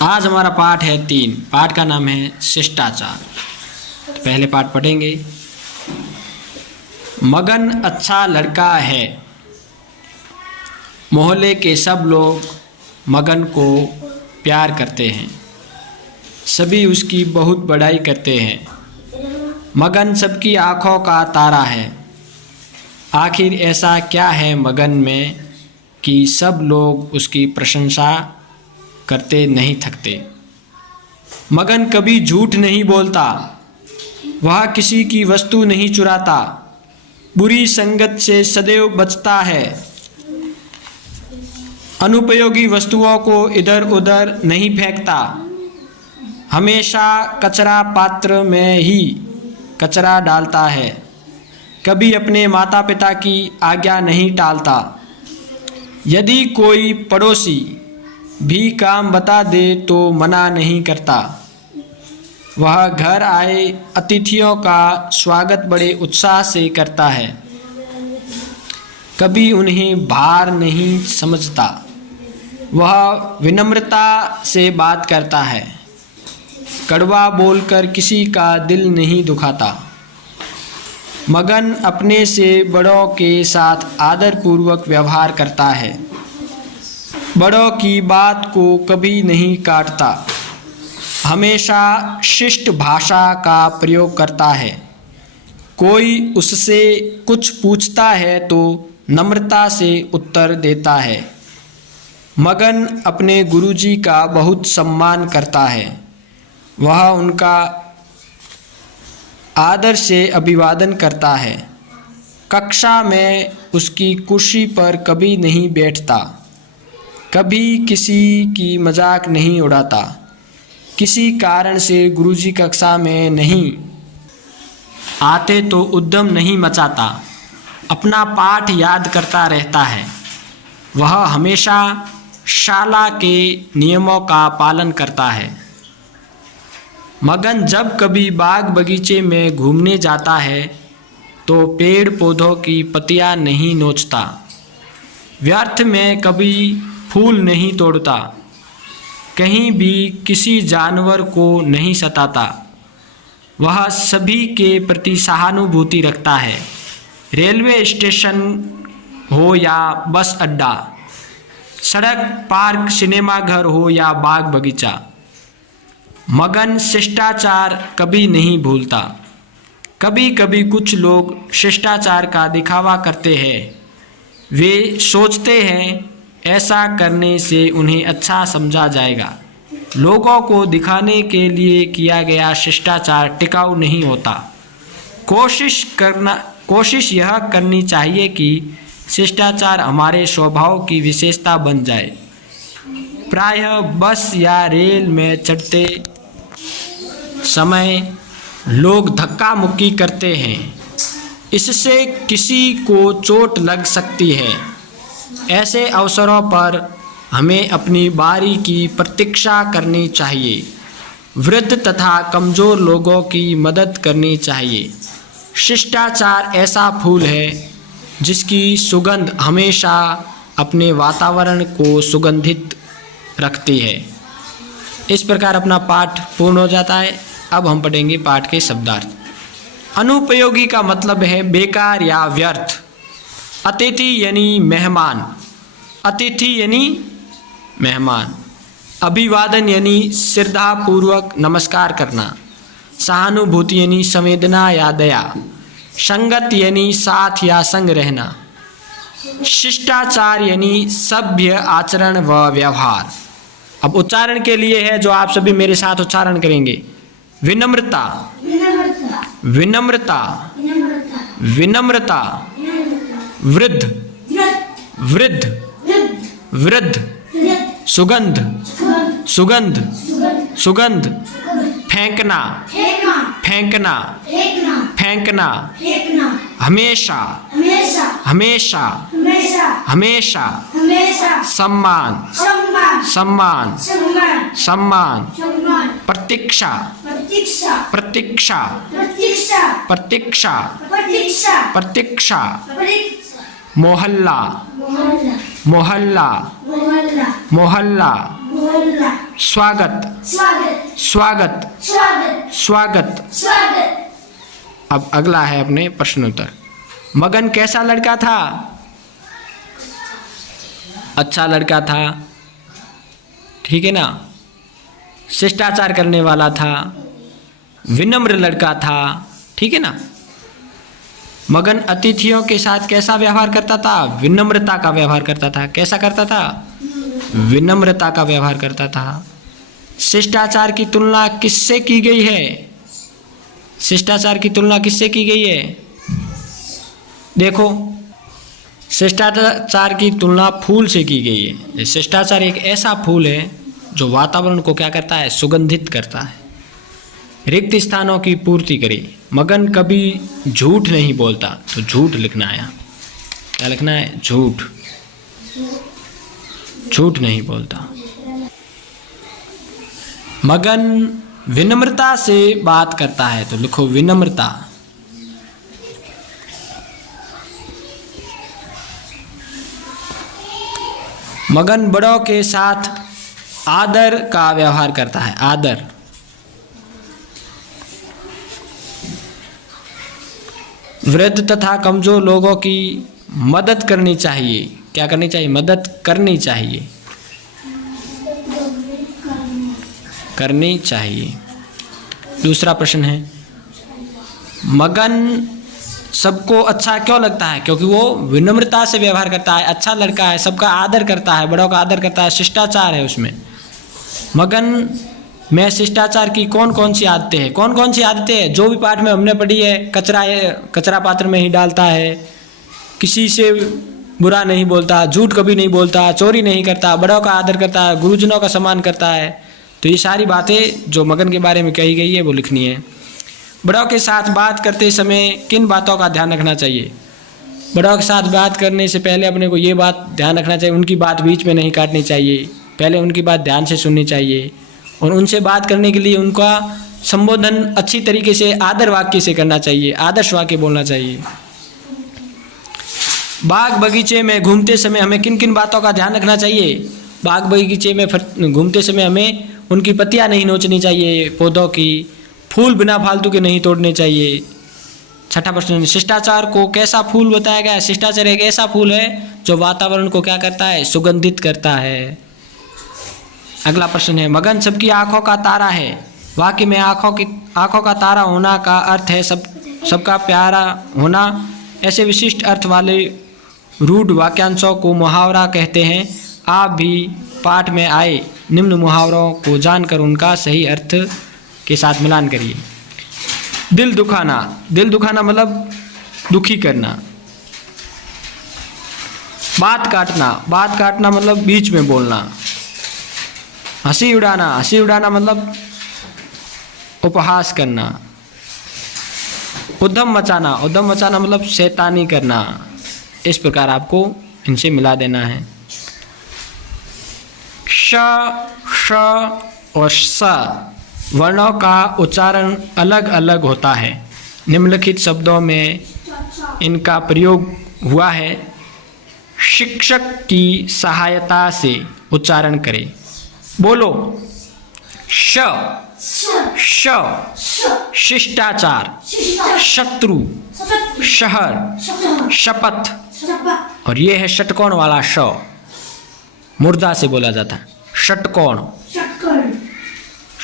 आज हमारा पाठ है 3। पाठ का नाम है शिष्टाचार। तो पहले पाठ पढ़ेंगे। मगन अच्छा लड़का है, मोहल्ले के सब लोग मगन को प्यार करते हैं, सभी उसकी बहुत बड़ाई करते हैं। मगन सबकी आँखों का तारा है। आखिर ऐसा क्या है मगन में कि सब लोग उसकी प्रशंसा करते नहीं थकते। मगन कभी झूठ नहीं बोलता, वह किसी की वस्तु नहीं चुराता, बुरी संगत से सदैव बचता है, अनुपयोगी वस्तुओं को इधर उधर नहीं फेंकता, हमेशा कचरा पात्र में ही कचरा डालता है, कभी अपने माता पिता की आज्ञा नहीं टालता। यदि कोई पड़ोसी भी काम बता दे तो मना नहीं करता। वह घर आए अतिथियों का स्वागत बड़े उत्साह से करता है, कभी उन्हें भार नहीं समझता। वह विनम्रता से बात करता है, कड़वा बोलकर किसी का दिल नहीं दुखाता। मगन अपने से बड़ों के साथ आदरपूर्वक व्यवहार करता है, बड़ों की बात को कभी नहीं काटता, हमेशा शिष्ट भाषा का प्रयोग करता है। कोई उससे कुछ पूछता है तो नम्रता से उत्तर देता है। मगन अपने गुरुजी का बहुत सम्मान करता है, वह उनका आदर से अभिवादन करता है। कक्षा में उसकी कुर्सी पर कभी नहीं बैठता, कभी किसी की मजाक नहीं उड़ाता। किसी कारण से गुरुजी कक्षा में नहीं आते तो उद्यम नहीं मचाता, अपना पाठ याद करता रहता है। वह हमेशा शाला के नियमों का पालन करता है। मगन जब कभी बाग बगीचे में घूमने जाता है तो पेड़ पौधों की पत्तियां नहीं नोचता, व्यर्थ में कभी फूल नहीं तोड़ता, कहीं भी किसी जानवर को नहीं सताता। वह सभी के प्रति सहानुभूति रखता है। रेलवे स्टेशन हो या बस अड्डा, सड़क, पार्क, सिनेमा घर हो या बाग बगीचा, मगन शिष्टाचार कभी नहीं भूलता। कभी कभी कुछ लोग शिष्टाचार का दिखावा करते हैं। वे सोचते हैं ऐसा करने से उन्हें अच्छा समझा जाएगा। लोगों को दिखाने के लिए किया गया शिष्टाचार टिकाऊ नहीं होता। कोशिश यह करनी चाहिए कि शिष्टाचार हमारे स्वभाव की विशेषता बन जाए। प्रायः बस या रेल में चढ़ते समय लोग धक्का मुक्की करते हैं, इससे किसी को चोट लग सकती है। ऐसे अवसरों पर हमें अपनी बारी की प्रतीक्षा करनी चाहिए। वृद्ध तथा कमज़ोर लोगों की मदद करनी चाहिए। शिष्टाचार ऐसा फूल है जिसकी सुगंध हमेशा अपने वातावरण को सुगंधित रखती है। इस प्रकार अपना पाठ पूर्ण हो जाता है। अब हम पढ़ेंगे पाठ के शब्दार्थ। अनुपयोगी का मतलब है बेकार या व्यर्थ। अतिथि यानी मेहमान, अतिथि यानी मेहमान। अभिवादन यानी श्रद्धापूर्वक नमस्कार करना। सहानुभूति यानी संवेदना या दया। संगत यानी साथ या संग रहना। शिष्टाचार यानी सभ्य आचरण व व्यवहार। अब उच्चारण के लिए है जो आप सभी मेरे साथ उच्चारण करेंगे। विनम्रता, विनम्रता, विनम्रता। वृद्ध, वृद्ध, वृद्ध। सुगंध, सुगंध, सुगंध। फेंकना, फेंकना, फेंकना। हमेशा, हमेशा, हमेशा। सम्मान, सम्मान, सम्मान। प्रतीक्षा, प्रतीक्षा, प्रतीक्षा, प्रतीक्षा। मोहल्ला, मोहल्ला, मोहल्ला। मोहल्ला, स्वागत, स्वागत, स्वागत, स्वागत, स्वागत। स्वागत। अब अगला है अपने प्रश्नोत्तर। मगन कैसा लड़का था? अच्छा लड़का था, ठीक है ना। शिष्टाचार करने वाला था, विनम्र लड़का था, ठीक है ना। मगन अतिथियों के साथ कैसा व्यवहार करता था? विनम्रता का व्यवहार करता था। कैसा करता था? विनम्रता का व्यवहार करता था। शिष्टाचार की तुलना किससे की गई है? शिष्टाचार की तुलना किससे की गई है? देखो, शिष्टाचार की तुलना फूल से की गई है। शिष्टाचार एक ऐसा फूल है जो वातावरण को क्या करता है? सुगंधित करता है, रिक्त स्थानों की पूर्ति करे। मगन कभी झूठ नहीं बोलता, तो झूठ लिखना है यहाँ। क्या लिखना है? झूठ। झूठ नहीं बोलता। मगन विनम्रता से बात करता है, तो लिखो विनम्रता। मगन बड़ों के साथ आदर का व्यवहार करता है। आदर। वृद्ध तथा कमजोर लोगों की मदद करनी चाहिए। क्या करनी चाहिए? मदद करनी चाहिए। करनी चाहिए। दूसरा प्रश्न है, मगन सबको अच्छा क्यों लगता है? क्योंकि वो विनम्रता से व्यवहार करता है, अच्छा लड़का है, सबका आदर करता है, बड़ों का आदर करता है, शिष्टाचार है उसमें। मगन में शिष्टाचार की कौन कौन सी आदतें हैं? कौन कौन सी आदतें हैं? जो भी पाठ में हमने पढ़ी है, कचरा पात्र में ही डालता है, किसी से बुरा नहीं बोलता, झूठ कभी नहीं बोलता, चोरी नहीं करता, बड़ों का आदर करता है, गुरुजनों का सम्मान करता है। तो ये सारी बातें जो मगन के बारे में कही गई है वो लिखनी है। बड़ों के साथ बात करते समय किन बातों का ध्यान रखना चाहिए? बड़ों के साथ बात करने से पहले अपने को ये बात ध्यान रखना चाहिए, उनकी बात बीच में नहीं काटनी चाहिए, पहले उनकी बात ध्यान से सुननी चाहिए, और उनसे बात करने के लिए उनका संबोधन अच्छी तरीके से आदर वाक्य से करना चाहिए, आदर्श वाक्य बोलना चाहिए। बाग बगीचे में घूमते समय हमें किन किन बातों का ध्यान रखना चाहिए? बाग बगीचे में घूमते समय हमें उनकी पत्तियां नहीं नोचनी चाहिए, पौधों की, फूल बिना फालतू के नहीं तोड़ने चाहिए। छठा प्रश्न, शिष्टाचार को कैसा फूल बताया गया है? शिष्टाचार एक ऐसा फूल है जो वातावरण को क्या करता है? सुगंधित करता है। अगला प्रश्न है, मगन सबकी आंखों का तारा है। वाक्य में आंखों का तारा होना का अर्थ है सबका प्यारा होना। ऐसे विशिष्ट अर्थ वाले रूढ़ वाक्यांशों को मुहावरा कहते हैं। आप भी पाठ में आए निम्न मुहावरों को जानकर उनका सही अर्थ के साथ मिलान करिए। दिल दुखाना। दिल दुखाना मतलब दुखी करना। बात काटना। बात काटना मतलब बीच में बोलना। हंसी उड़ाना। हंसी उड़ाना मतलब उपहास करना। उद्यम मचाना। उद्यम मचाना मतलब शैतानी करना। इस प्रकार आपको इनसे मिला देना है। श, श और स वर्णों का उच्चारण अलग अलग होता है। निम्नलिखित शब्दों में इनका प्रयोग हुआ है। शिक्षक की सहायता से उच्चारण करें। बोलो। श, श, शिष्टाचार, शत्रु, शहर, शपथ। और ये है षटकोण वाला श, मुर्दा से बोला जाता है। षटकोण।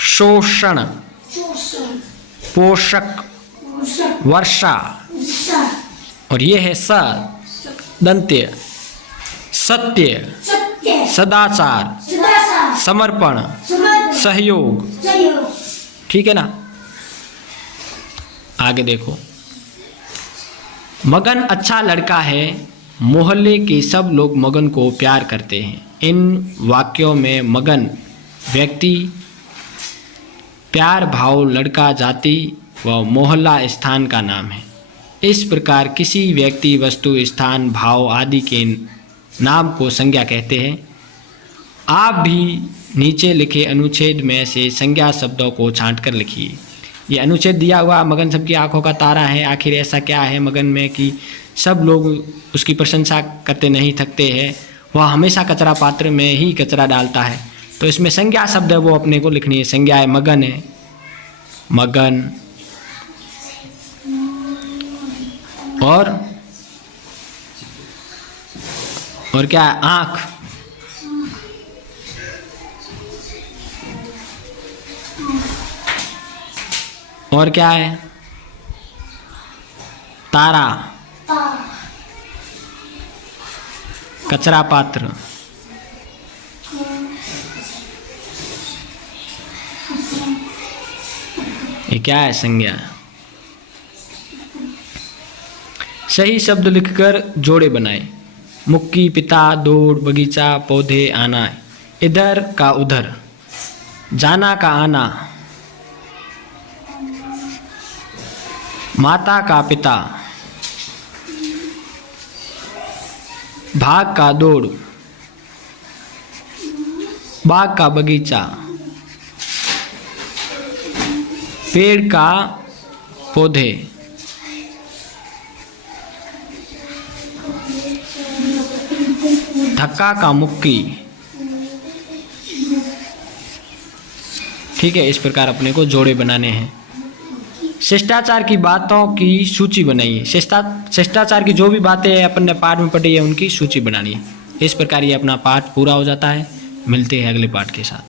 शोषण, पोषक, वर्षा। और ये है स, दंत्य, सत्य, सदाचार, समर्पण, सहयोग। ठीक है ना। आगे देखो, मगन अच्छा लड़का है। मोहल्ले के सब लोग मगन को प्यार करते हैं। इन वाक्यों में मगन व्यक्ति, प्यार भाव, लड़का जाति व मोहल्ला स्थान का नाम है। इस प्रकार किसी व्यक्ति, वस्तु, स्थान, भाव आदि के नाम को संज्ञा कहते हैं। आप भी नीचे लिखे अनुच्छेद में से संज्ञा शब्दों को छांटकर लिखिए। ये अनुच्छेद दिया हुआ मगन सबकी आंखों का तारा है। आखिर ऐसा क्या है मगन में कि सब लोग उसकी प्रशंसा करते नहीं थकते हैं? वह हमेशा कचरा पात्र में ही कचरा डालता है। तो इसमें संज्ञा शब्द है वो अपने को लिखनी है। संज्ञा है मगन, है मगन, और क्या है, आँख, और क्या है, तारा, कचरा पात्र, ये क्या है, संज्ञा। सही शब्द लिखकर जोड़े बनाए। मुक्की, पिता, दौड़, बगीचा, पौधे, आना, इधर का उधर, जाना का आना, माता का पिता, भाग का दौड़, बाग का बगीचा, पेड़ का पौधे, धक्का का मुक्की। ठीक है, इस प्रकार अपने को जोड़े बनाने हैं। शिष्टाचार की बातों की सूची बनाइए। शिष्टाचार की जो भी बातें अपन ने पाठ में पढ़ी है उनकी सूची बनानी है। इस प्रकार ये अपना पाठ पूरा हो जाता है। मिलते हैं अगले पाठ के साथ।